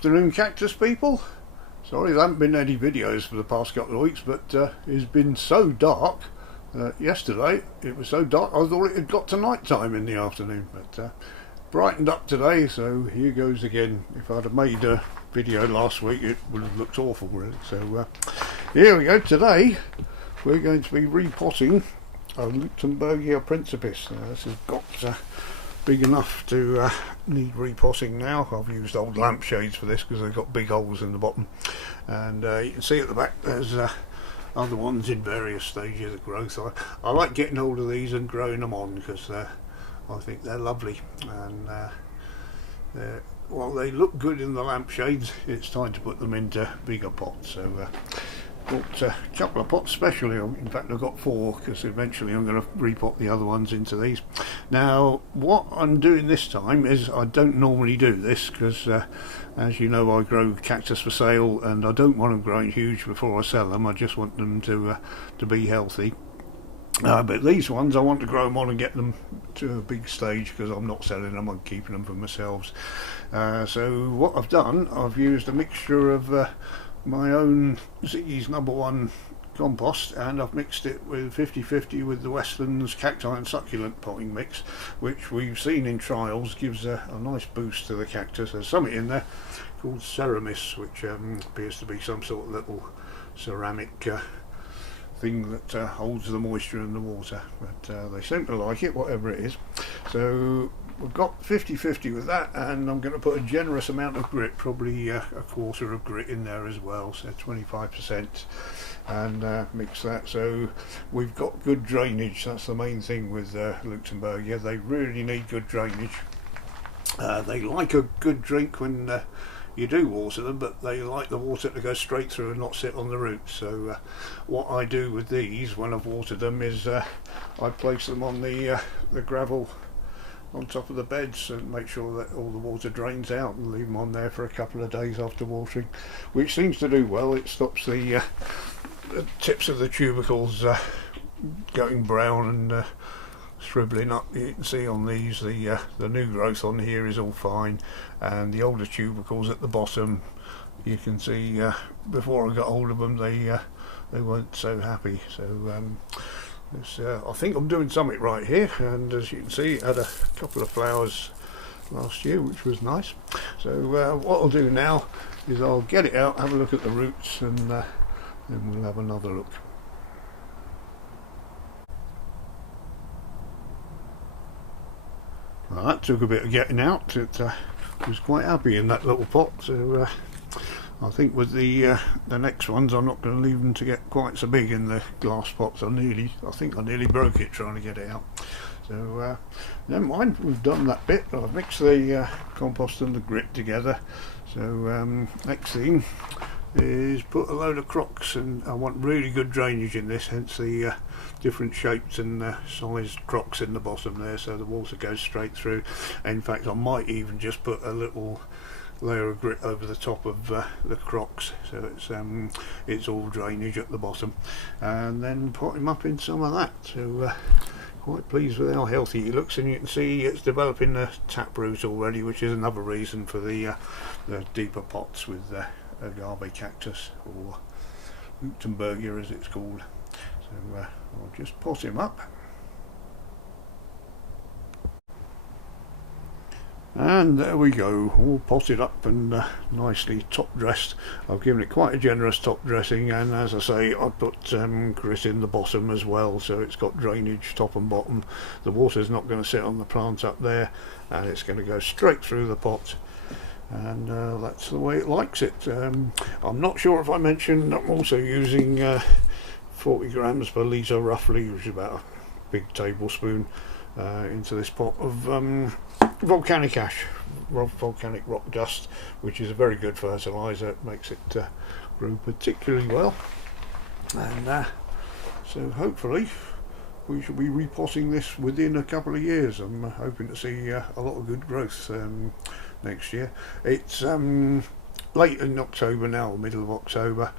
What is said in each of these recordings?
afternoon, cactus people. Sorry there haven't been any videos for the past couple of weeks, but it's been so dark. Yesterday it was so dark I thought it had got to night time in the afternoon, but brightened up today, so here goes again. If I'd have made a video last week it would have looked awful really. So here we go. Today we're going to be repotting a Leuchtenbergia principis. This has got big enough to need repotting now. I've used old lampshades for this because they've got big holes in the bottom, and you can see at the back there's other ones in various stages of growth. I like getting hold of these and growing them on because I think they're lovely, and while they look good in the lampshades, it's time to put them into bigger pots. So bought a couple of pots specially. In fact, I've got 4 because eventually I'm going to repot the other ones into these. Now what I'm doing this time is, I don't normally do this because as you know, I grow cactus for sale and I don't want them growing huge before I sell them. I just want them to be healthy. But these ones I want to grow them on and get them to a big stage because I'm not selling them, I'm keeping them for myself. So what I've done, I've used a mixture of my own Ziggy's #1 compost, and I've mixed it with 50-50 with the Westland's cacti and succulent potting mix, which we've seen in trials gives a nice boost to the cactus. There's something in there called ceramis, which appears to be some sort of little ceramic thing that holds the moisture in the water, but they seem to like it, whatever it is. So we've got 50-50 with that, and I'm going to put a generous amount of grit, probably a quarter of grit in there as well, so 25%, and mix that so we've got good drainage. That's the main thing with Leuchtenbergia. They really need good drainage. They like a good drink when you do water them, but they like the water to go straight through and not sit on the roots. So what I do with these when I've watered them is I place them on the gravel on top of the beds and make sure that all the water drains out, and leave them on there for a couple of days after watering, which seems to do well. It stops the tips of the tubercles going brown and shriveling up. You can see on these the new growth on here is all fine, and the older tubercles at the bottom, you can see before I got hold of them they weren't so happy. So I think I'm doing something right here, and as you can see it had a couple of flowers last year, which was nice. So what I'll do now is I'll get it out, have a look at the roots, and then we'll have another look. Well, that took a bit of getting out. It was quite happy in that little pot, so I think with the next ones I'm not going to leave them to get quite so big in the glass pots. I think I nearly broke it trying to get it out. So never mind, we've done that bit. I've mixed the compost and the grit together. So next thing is put a load of crocks, and I want really good drainage in this, hence the different shapes and sized crocks in the bottom there, so the water goes straight through. In fact, I might even just put a little layer of grit over the top of the crocks, so it's all drainage at the bottom, and then pot him up in some of that. So quite pleased with how healthy he looks, and you can see it's developing the taproot already, which is another reason for the deeper pots with Agave Cactus, or Leuchtenbergia as it's called. So I'll just pot him up, and there we go, all potted up and nicely top dressed. I've given it quite a generous top dressing, and as I say, I put grit in the bottom as well, so it's got drainage top and bottom. The water's not going to sit on the plant up there, and it's going to go straight through the pot, and that's the way it likes it. I'm not sure if I mentioned I'm also using 40 grams per litre roughly, which is about a big tablespoon, into this pot of volcanic ash, volcanic rock dust, which is a very good fertiliser. It makes it grow particularly well, and so hopefully we shall be repotting this within a couple of years. I'm hoping to see a lot of good growth next year. It's late in October now, or middle of October,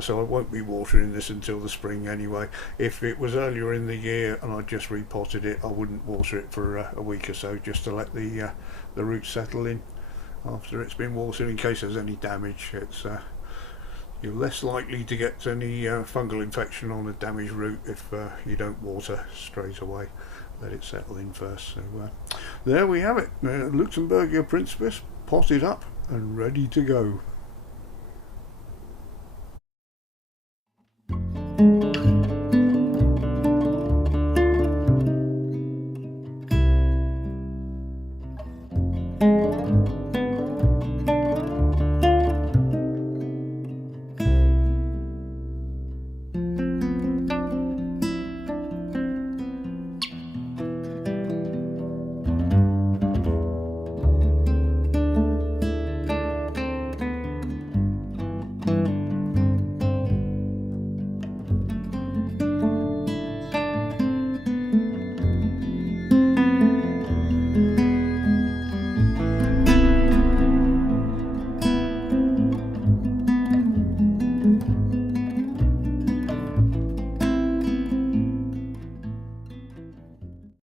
so I won't be watering this until the spring anyway. If it was earlier in the year and I just repotted it, I wouldn't water it for a week or so, just to let the roots settle in. after it's been watered, in case there's any damage. It's you're less likely to get any fungal infection on a damaged root if you don't water straight away. Let it settle in first. So there we have it, Leuchtenbergia principis potted up and ready to go.